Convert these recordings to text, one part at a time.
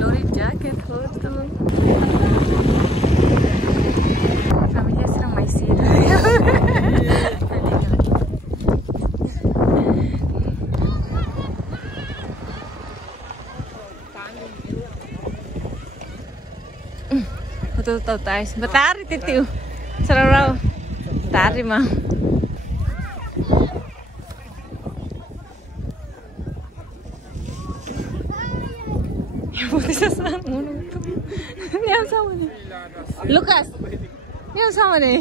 Lori jaket foto. Família será mais cedo. Betul tahu tais. Betari titiu. Serau. Tari mah. Yang sama nih. Lukas. Yang sama nih.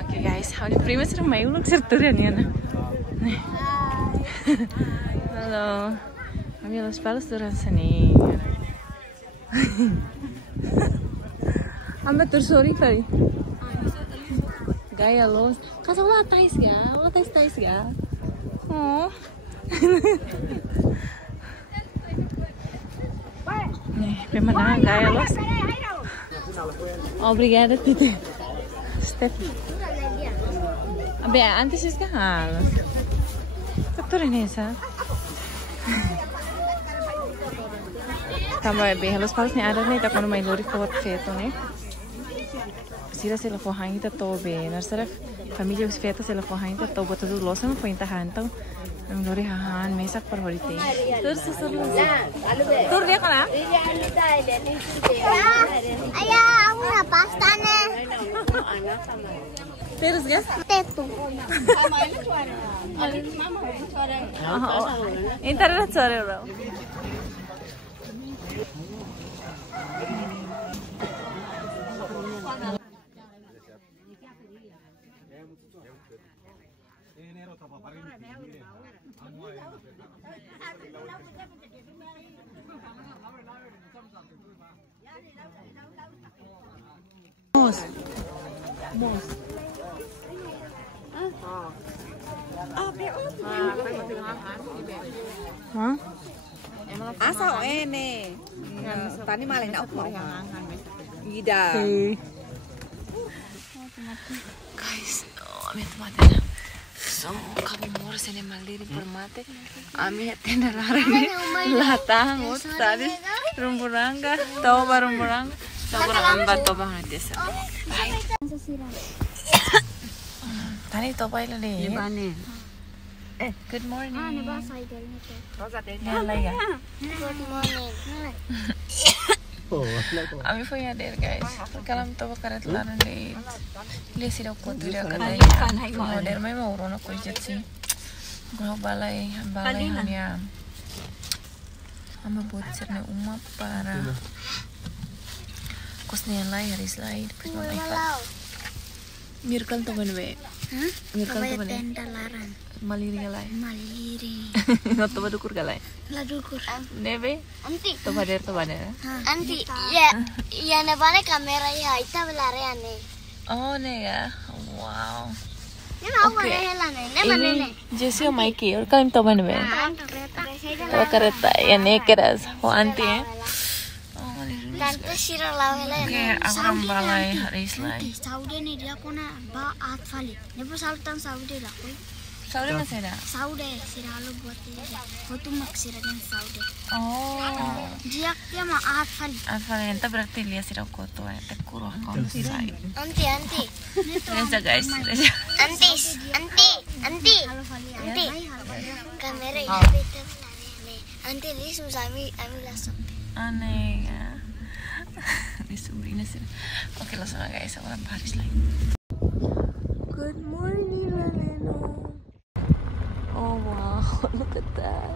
Oke guys, hari prima sih mai uluk serturan ya na. Halo. Kami los palos duran sini. Amba tersori kali. Gaya los. Kasih watais ga? Watais ga? Oh. Pemenang gaya los. Obrigada Tite. Step. Abe antes es que halos. Sector ini sa. Tambah be los palos ni ada nih tak kono mai lori fort feto nih. Sira se la fohang ita to be. Narsara família os fetos se la fohang ita to botas os losan foi intahan to. Ang lori hahan mesak par horite. Tur susul. Tur dia kana? Ayah, aku na pasta nih. Terus guys? Tetu. Entar na sore bro. Mos. Hah? Asal ini. Tani malah nak ukur. Gida. Guys, ami teman-teman. So, kamu mau sini maldiri permate. Ami tenda larang latang tadi rumburanga, toba rumburanga. Toba ambat toba desa. Tani toba ile ni. Good morning. Good morning. Ami foi hadir guys. Kalam toba karet laran le. Le sira ko tira kadai. Hadir mai mau rono ko jetsi. Gua balai hanya. Ama buat sirne umma para. Kosnya lai hari slide. Mirkal to banwe. Mirkal to banwe. Laran. Maliri galai. Maliri. Noto badukur galai. Ladukur. Nebe. Anti. To bader. Anti. Ya, ya ne bane kamera ya ita belare ane. Oh ne ya. Wow. Ne mau bane hela ne. Ne bane ne. Jesse o Mikey और कल तो बनवे तो करता है ये नहीं केरास वो आंटी है Tante sira lawela kayak aku balai hari Islam Saudi ni dia kona ba at fali. Ne po sultan Saudi la koi. Saudi masih ada Saudi sira lo buat dia. Foto mak sira dan Saudi. oh Dia ma at fali. Alfalenta berarti lihat sih aku tuh ya tekuro kalau selesai Anti. Reza guys Reza Anti. Kamera ya beta ne. Anti lis musami ami langsung. aneh ya di sobrina sih oke langsung guys orang Paris lagi. Good morning Laleno. Oh wow look at that.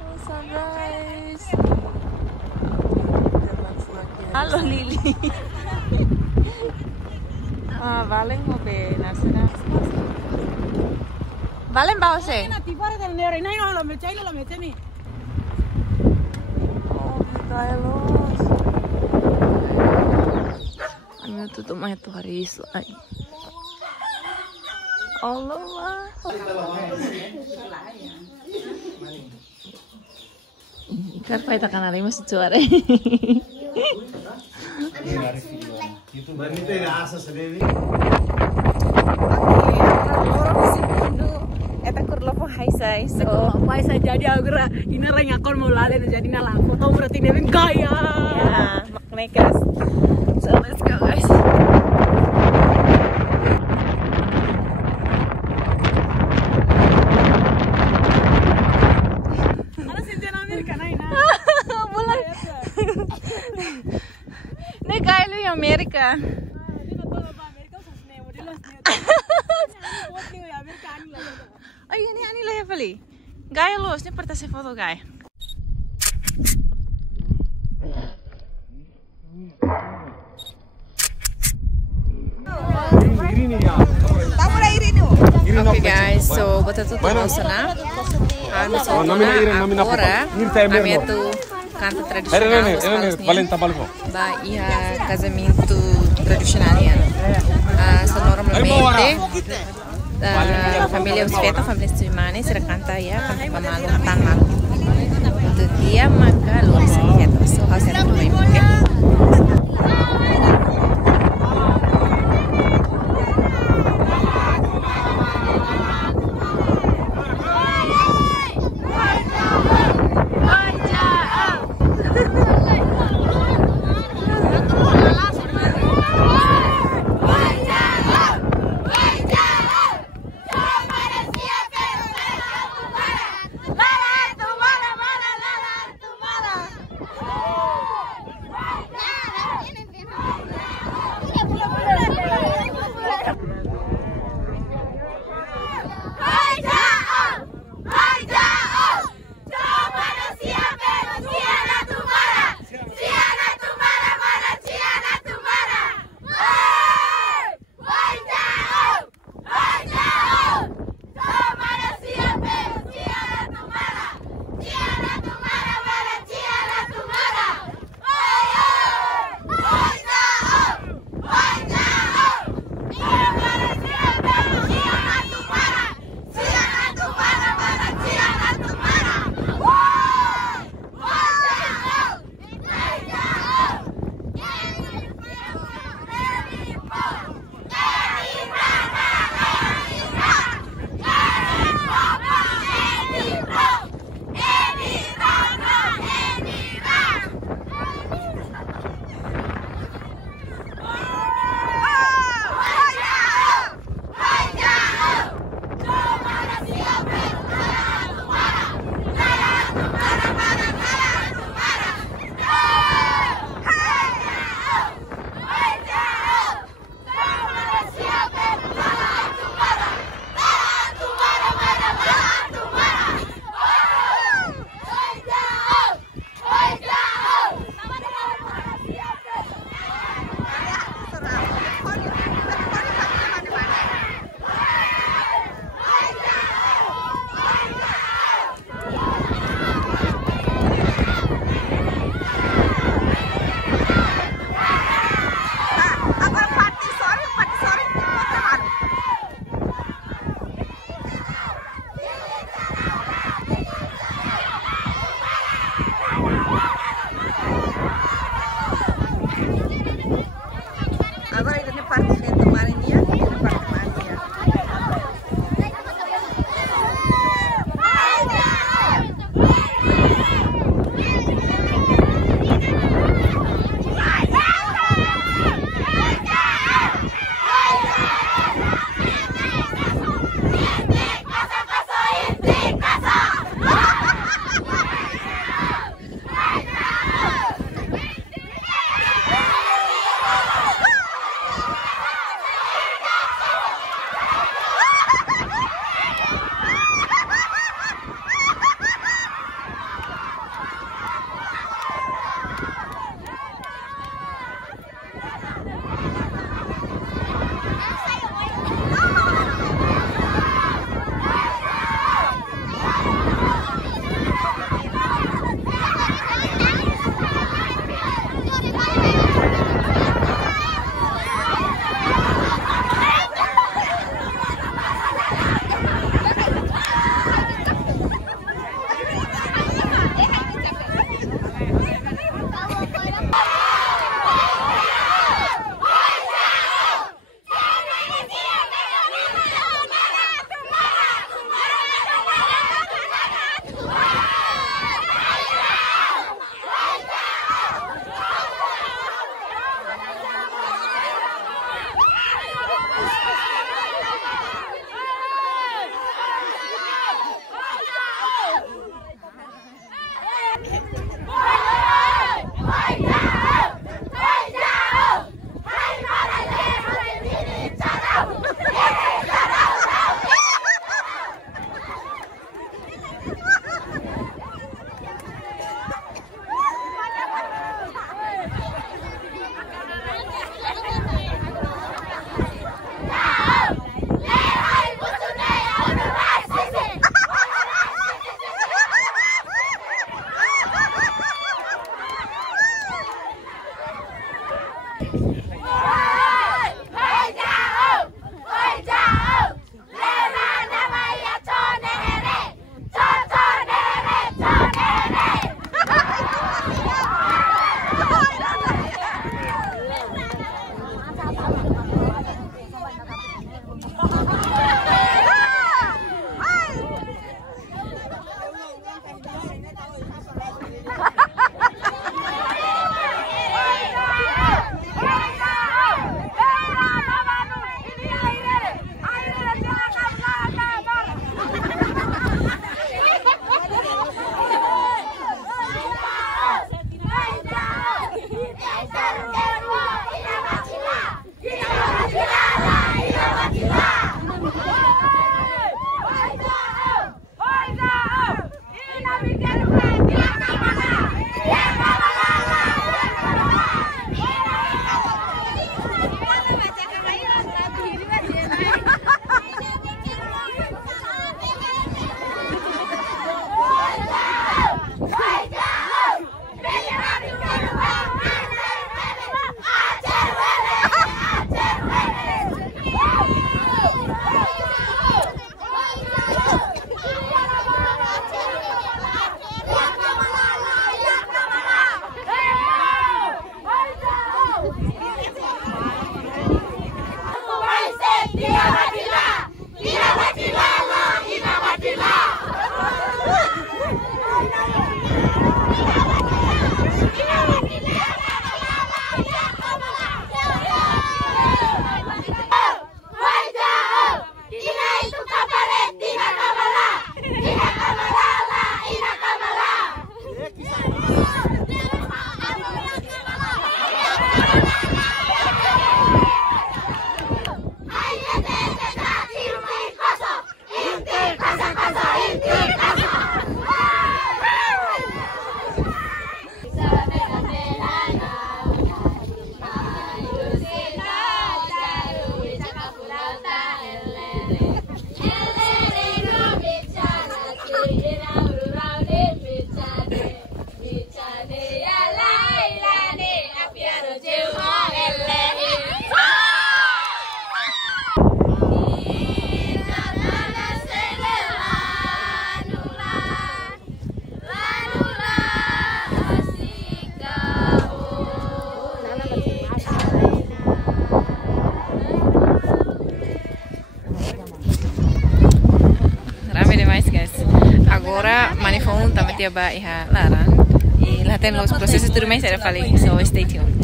Oh sunrise. Halo Lili. Valen mau be nasana. Valen bawa sih. Dialogs. Ano to may to haris ay. Allah. Karpai ta kanari mas suara. eta kurlo po haisai so Apa saya jadi agra ini orang yang mau lalen jadi nalang foto berarti dia gaya. ya maknekas. So let's go guys. Ada sinten Amerika naina. Bulan. Nih kayak lu yang Amerika. Ay, ani lah ya pali. Gaya los, ni perta se foto gaya. Okay guys, so bota tudo sana. Ano so agora kami tu canto tradicional. Ba ia casamento tradicional yan. So normalmente família os feta, família Stimani, será canta ya, canta pamalu, tan malu. Untuk dia maka luar feta, so harus ada pemain, okay? dia ba iha laran. Y la ten los procesos tu mes era fali, so stay tuned.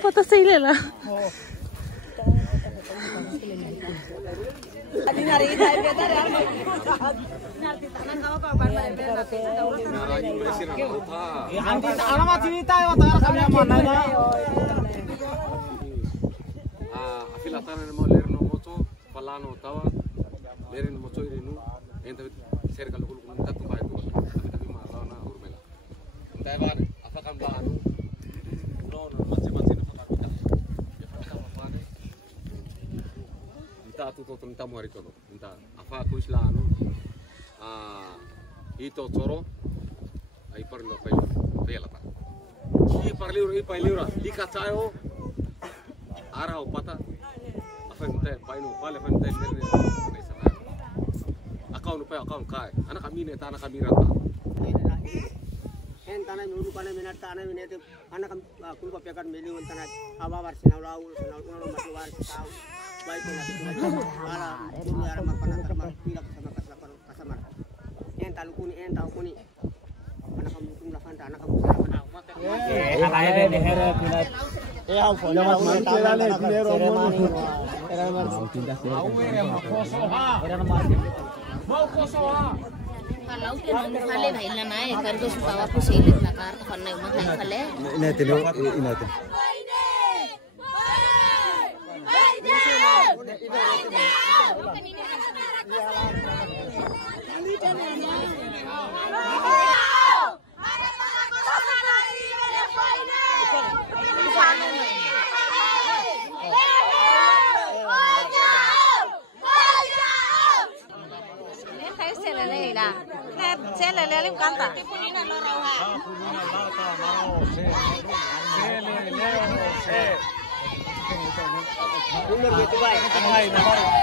Foto sila lah. Tentang hari itu, tentang apa aku Islam, itu coro, ipar lo fail apa? Ipar liura, dikacayo, arah opata, apa ente, painu, pale ente liur, akau nupai akau kai, anak kami ni tanah kami rata. Tanah nyuru kana minat tanah minat anak kulu papiakan miliun tanah ababar sinaulau masih waris tahu. Baik nanti ala dulu arah makan antara pilak sama kasamar yang tahu kuni anak kamu tunggu lahan anak kamu kalau ke non fale bhai na e kargo supawa ko sele na kar fanna umat nahi fale inate Bener gitu, Bay.